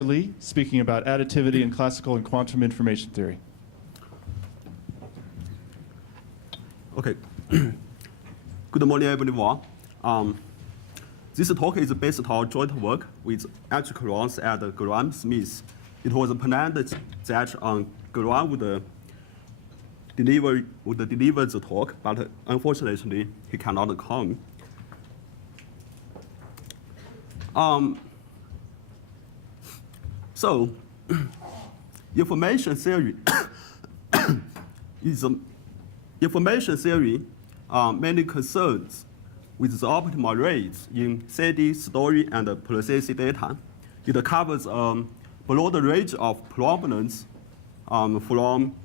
Lee, speaking about additivity in classical and quantum information theory. Okay. Good morning, everyone. This talk is based on joint work with Patrick Ross and Graeme Smith. It was planned that Graeme would deliver the talk, but unfortunately, he cannot come. So, information theory information theory mainly concerns with the optimal rates in CD, story, and processing data. It covers a broad range of problems from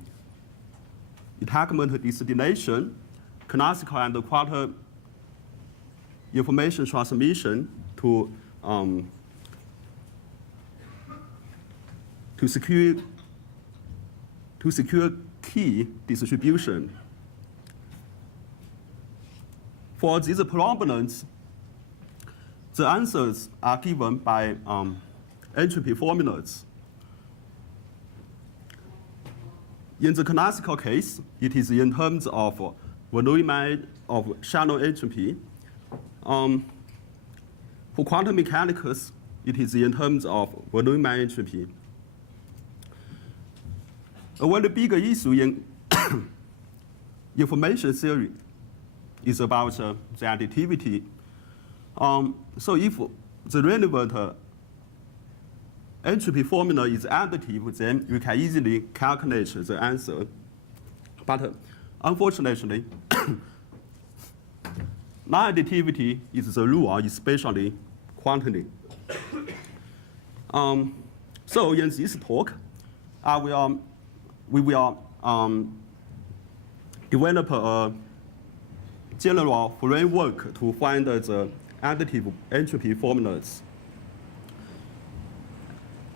entanglement destination, classical and quantum information transmission to secure key distribution. For these problems, the answers are given by entropy formulas. In the classical case, it is in terms of volume of Shannon entropy. For quantum mechanics, it is in terms of volume entropy. A very big issue in information theory is about the additivity. So if the relevant entropy formula is additive, then you can easily calculate the answer. But unfortunately, non-additivity is the rule, especially quantity. So in this talk, we will develop a general framework to find the additive entropy formulas.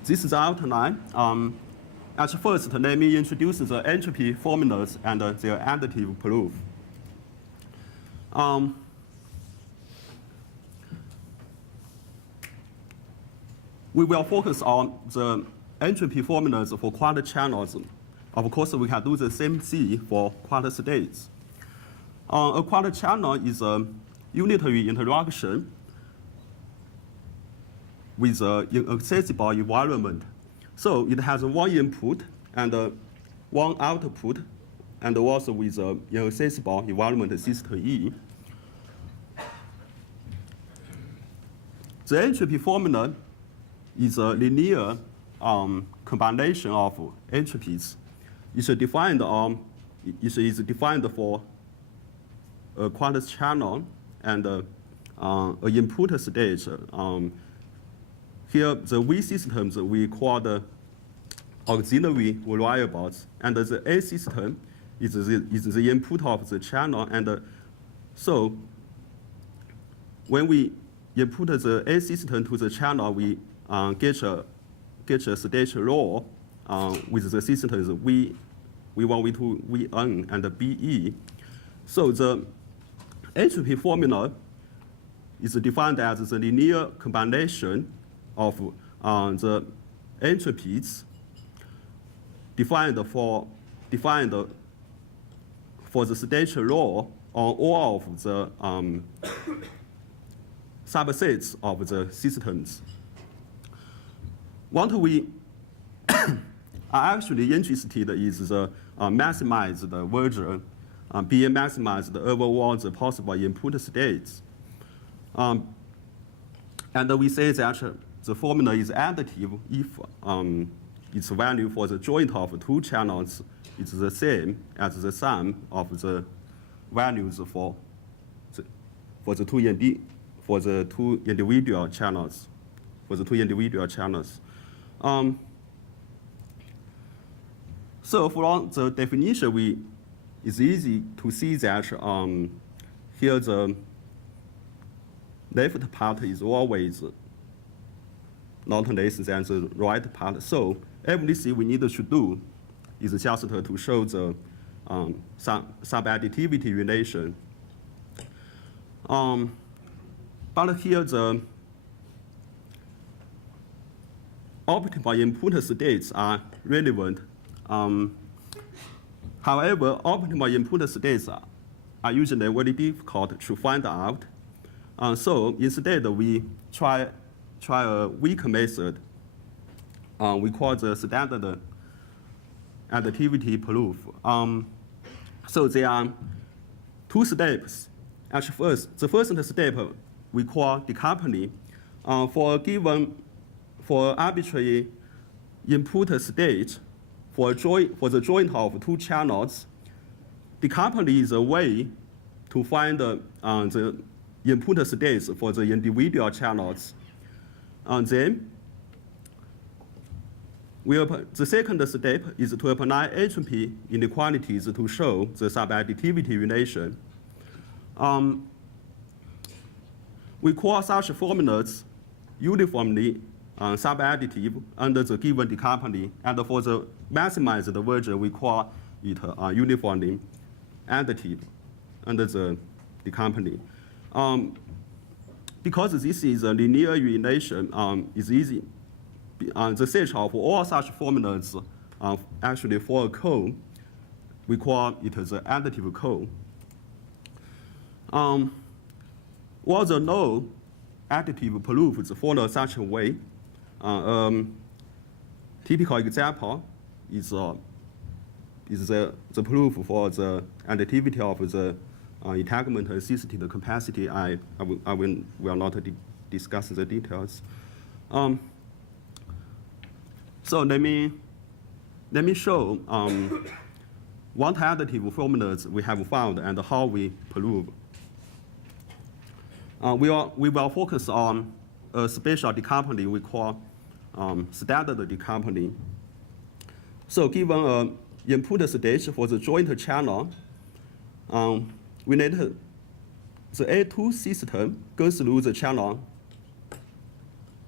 This is the outline. At first, let me introduce the entropy formulas and their additive proof. We will focus on the entropy formulas for quantum channels. Of course, we can do the same thing for quantum states. A quantum channel is a unitary interaction with an inaccessible environment. So it has one input and one output, and also with an inaccessible environment system E. The entropy formula is a linear combination of entropies. It is defined for a quantum channel and an input stage. Here, the V systems we call the auxiliary variables, and the A system is the input of the channel. And so, when we input the A system to the channel, we get a stage law with the systems V1, V2, Vn, and Be. So the entropy formula is defined as the linear combination of the entropies defined for the stage law on all of the subsets of the systems. What we are actually interested in is the maximized version, being maximized over all the possible input states. And we say that the formula is additive if its value for the joint of two channels is the same as the sum of the values for the two individual channels. So from the definition, it's easy to see that here the left part is always not less than the right part. So everything we need to do is just to show the sub-additivity relation. But here optimal input states are relevant. However, optimal input states are usually very difficult to find out. So instead, we try a weak method. We call the standard additivity proof. So there are two steps. Actually, the first step we call decoupling. For arbitrary input state, for the joint of two channels, decoupling is a way to find the input states for the individual channels. Then, the second step is to apply entropy inequalities to show the subadditivity relation. We call such formulas uniformly subadditive under the given decoupling, and for the maximized version, we call it uniformly additive under the decoupling. Because this is a linear relation, it's easy. The set of all such formulas actually for a cone, we call it the additive cone. All the known additive proofs follow such a way. Typical example is the proof for the additivity of the integument assisted capacity. I will not discuss the details. So let me show what additive formulas we have found and how we prove. We will focus on a special decoupling we call standard decoupling. So given an input state for the joint channel, we need the A2 system goes through the channel,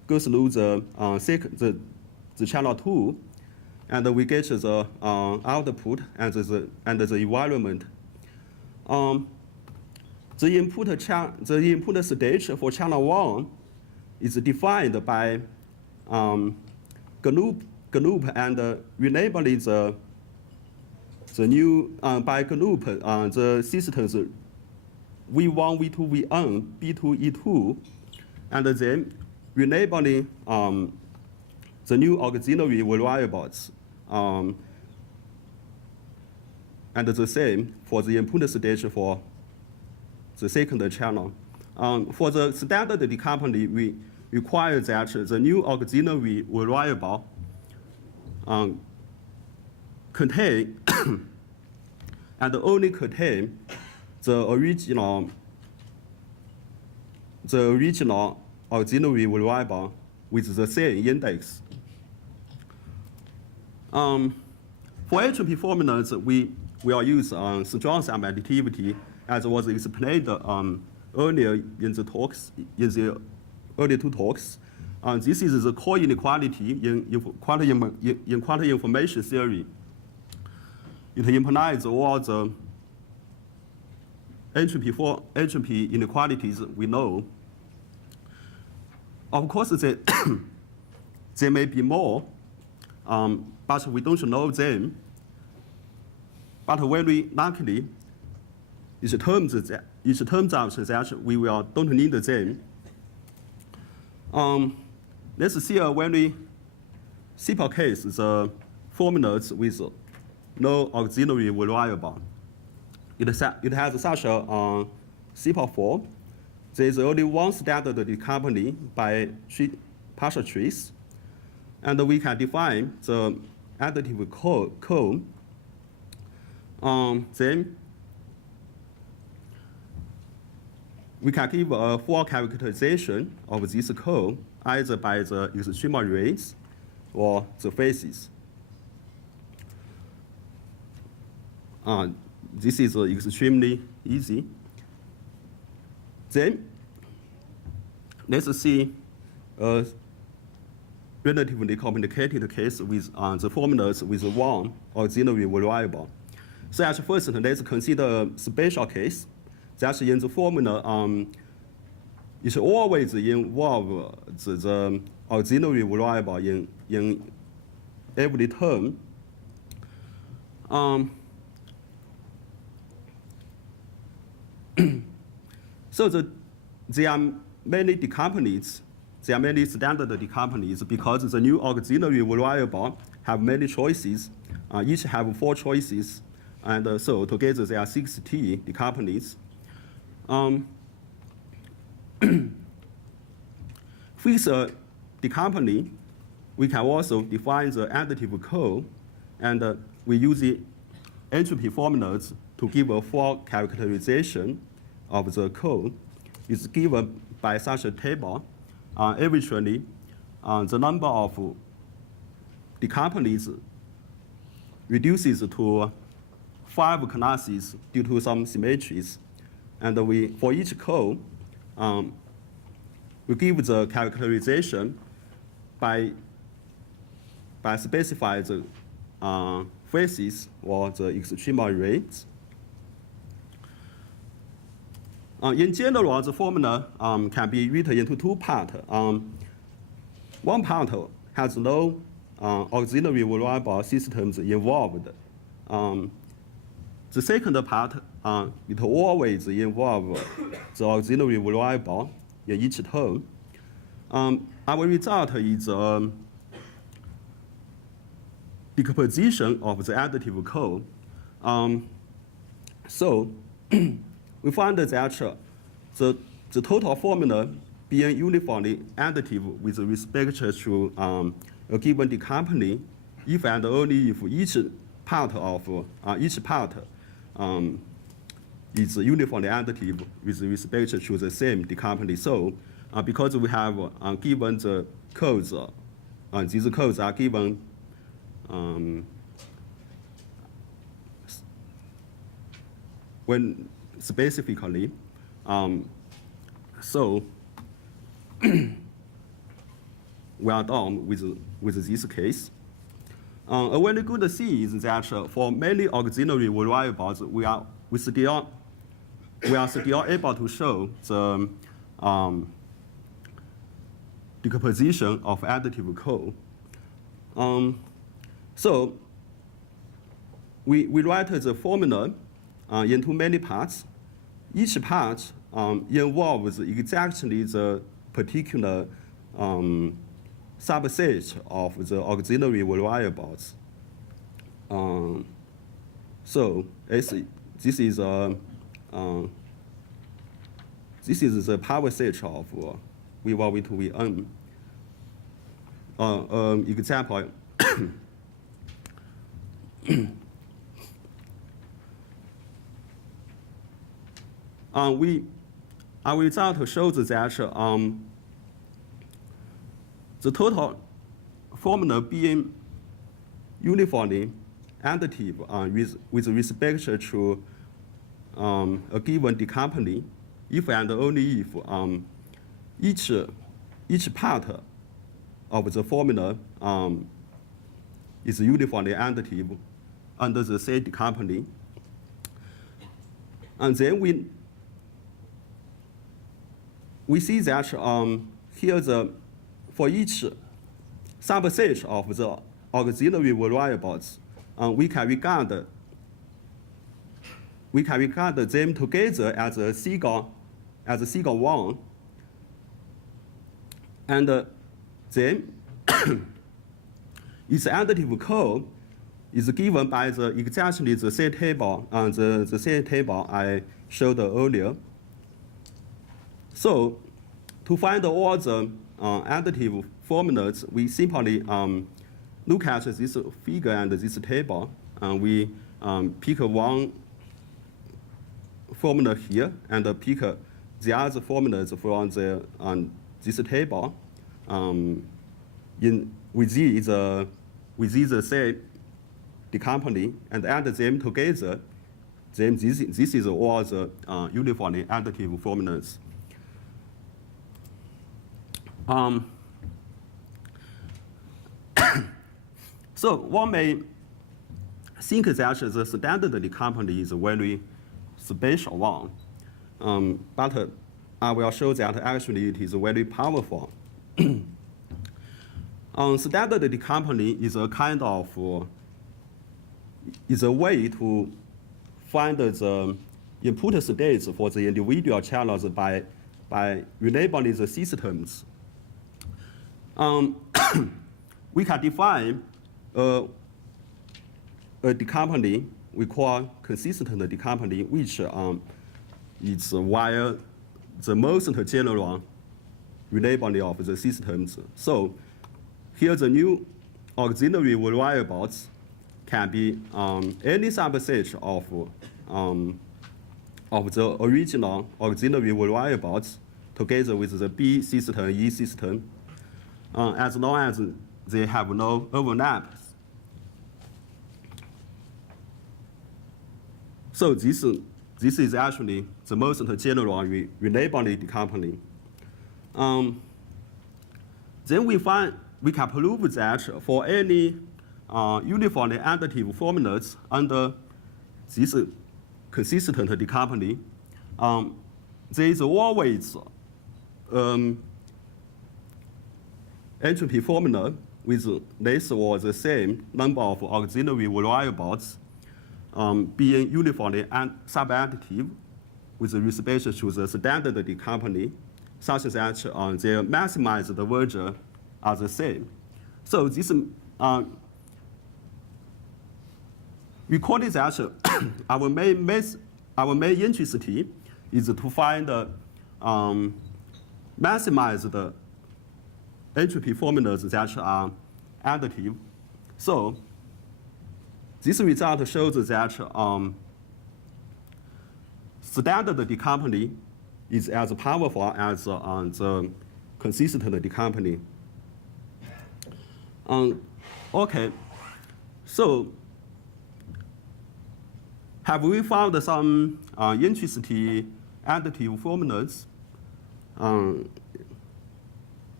the channel 2, and we get the output and the environment. The input state for channel 1 is defined by GNOOP and enabling the new by GNOOP the systems V1, V2, Vn, B2, E2, and then enabling the new auxiliary variables, and the same for the input state for the second channel. For the standard decoupling, we require that the new auxiliary variable contain and only contain the original auxiliary variable with the same index. For entropy formulas, we will use strong subadditivity, as was explained earlier in the talks, in the earlier two talks. This is the core inequality in quantum information theory. It implies all the entropy inequalities we know. Of course, there may be more, but we don't know them. But very luckily, it turns out that we don't need them. Let's see a very simple case, the formulas with no auxiliary variable. It has such a simple form. There is only one standard decoupling by partial trees, and we can define the additive cone. Then we can give a full characterization of this cone either by the extremal rays or the faces. This is extremely easy. Then let's see a relatively complicated case with the formulas with one auxiliary variable. So at first, let's consider a special case. That in the formula, it always involves the auxiliary variable in in every term. So there are many decompanies. There are many standard decompanies because the new auxiliary variable have many choices. Each have 4 choices, and so together there are 60 decompanies. With a decompany, we can also define the additive code, and we use the entropy formulas to give a full characterization of the code. It's given by such a table. Eventually, the number of decompanies reduces to 5 classes due to some symmetries. And for each code, we give the characterization by specify the phases or the extremal rates. In general, the formula can be written into 2 parts. One part has no auxiliary variable systems involved. The second part, it always involves the auxiliary variable in each term. Our result is a decomposition of the additive code. So we find that the total formula being uniformly additive with respect to a given decompany, if and only if each part is uniformly additive with respect to the same decompany. So because we have given the codes, these codes are given when specifically, so we are done with this case. A very good thing is that for many auxiliary variables, we are still able to show the decomposition of additive code. So we write the formula into many parts. Each part involves exactly the particular subset of the auxiliary variables. So this is the power set of V1, V2, Vn. Example. Our result shows that the total formula being uniformly additive with respect to a given decompany, if and only if each part of the formula is uniformly additive under the same decompany. And then we see that here for each subset of the auxiliary variables, we can regard them together as a single one, and then its additive code is given by exactly the same table, the same table I showed earlier. So to find all the additive formulas, we simply look at this figure and this table, and we pick one formula here and pick the other formulas from this table within the same decompany and add them together. Then this is all the uniformly additive formulas. So one may think that the standard decompany is a very special one, but I will show that actually it is very powerful. Standard decoupling is a kind of is a way to find the input states for the individual channels by relabeling the systems. We can define a decoupling we call consistent decoupling, which is via the most general relabeling of the systems. So here the new auxiliary variables can be any subset of the original auxiliary variables together with the B system, E system, as long as they have no overlaps. So this is actually the most general relabeling decoupling. Then we can prove that for any uniformly additive formulas under this consistent decoupling, there is always entropy formula with less or the same number of auxiliary variables being uniformly subadditive with respect to the standard decoupling, such that their maximized version are the same. So this we call it that our main interest is to find maximized entropy formulas that are additive. So this result shows that standard decoupling is as powerful as the consistent decoupling. Okay, so have we found some interesting additive formulas?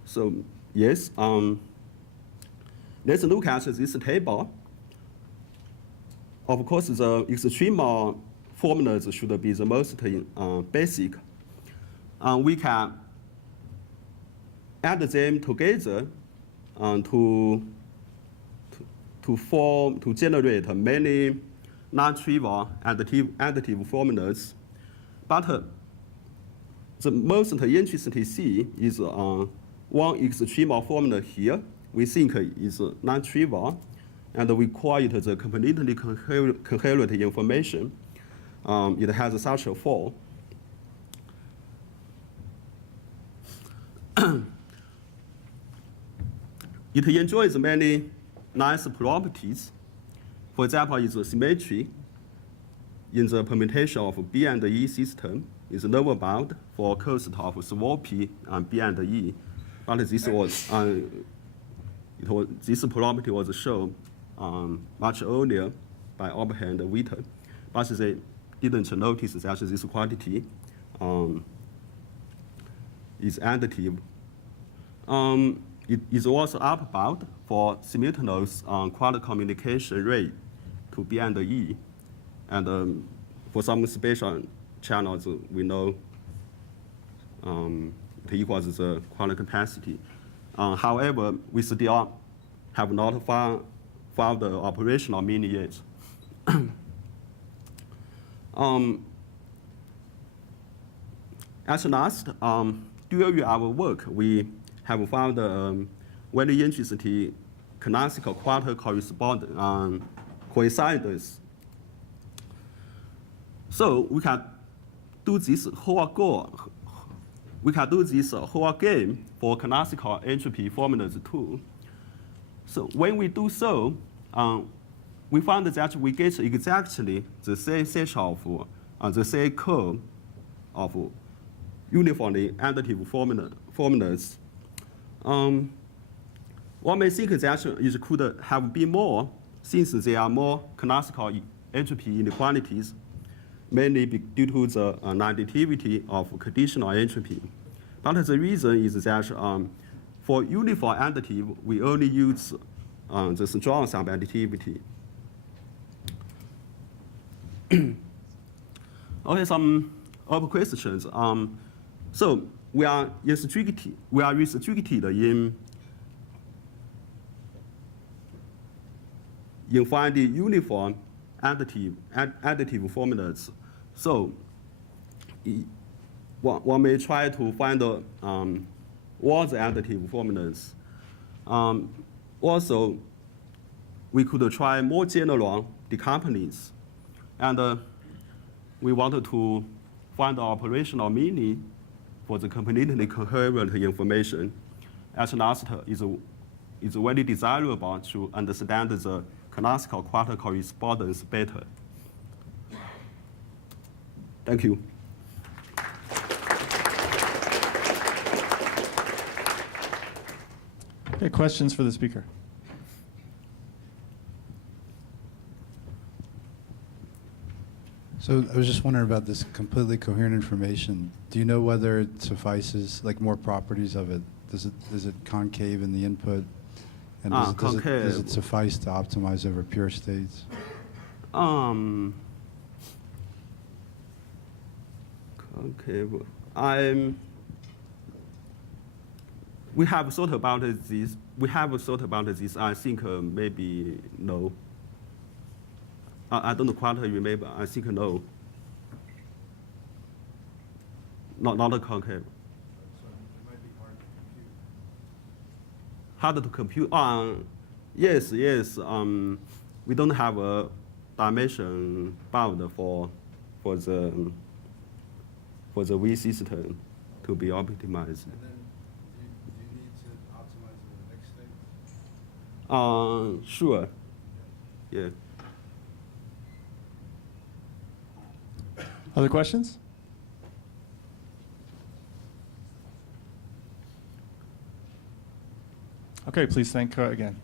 So yes, let's look at this table. Of course, the extreme formulas should be the most basic. We can add them together to generate many non-trivial additive formulas. But the most interesting C is one extreme formula here. We think is non-trivial, and we call it the completely coherent information. It has such a form. It enjoys many nice properties. For example, it's symmetry in the permutation of B and E system is lower bound for cost of swapping B and E. But this property was shown much earlier by Oberheim and Witter, but they didn't notice that this quantity is additive. It is also upbound for simultaneous quantum communication rate to B and E, and for some special channels we know it equals the quantum capacity. However, we still have not found the operational mean yet. At last, during our work, we have found very interesting classical quantum coincidence. So we can do this whole game for classical entropy formulas too. So when we do so, we found that we get exactly the same set of the same curve of uniformly additive formulas. One may think that it could have been more, since there are more classical entropy inequalities, mainly due to the non-additivity of conditional entropy. But the reason is that for uniform additive, we only use the strong subadditivity. Okay, some other questions. So we are restricted in finding uniform additive formulas. So one may try to find all the additive formulas. Also, we could try more general decouplings. And we wanted to find the operational meaning for the completely coherent information. At last, it's very desirable to understand the classical quarter correspondence better. Thank you. Okay, questions for the speaker? So I was just wondering about this completely coherent information. Do you know whether it suffices, like more properties of it? Is it concave in the input? And does concave. it suffice to optimize over pure states? Concave. We have thought about this. I think maybe no. I don't quite remember. I think no. Not a concave. So it might be Hard to compute. Yes. We don't have a dimension bound for the V system to be optimized. And then do you need to optimize the next state? Sure. Yeah. Other questions? Okay, please thank again.